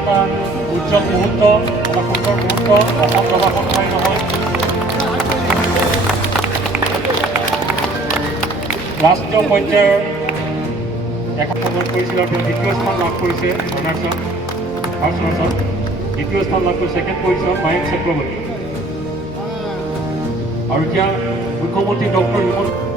এটা উজ্জ্বল মুহূৰ্ত, এটা সুন্দৰ মুহূৰ্ত, অসম প্ৰবাসন ঠাই নহয়। ৰাষ্ট্ৰীয় পৰ্যায়ৰ এখন সময় কৰিছিল আৰু তেওঁ দ্বিতীয় স্থান লাভ কৰিছে অনাৰ্ছত, ফাৰ্ষ্ট অনাৰ্ছত দ্বিতীয় স্থান লাভ কৰি ছেকেণ্ড পজিশ্যন মায়েক চক্ৰৱৰ্তী। আৰু এতিয়া মুখ্যমন্ত্ৰী ডক্টৰ হিমন্ত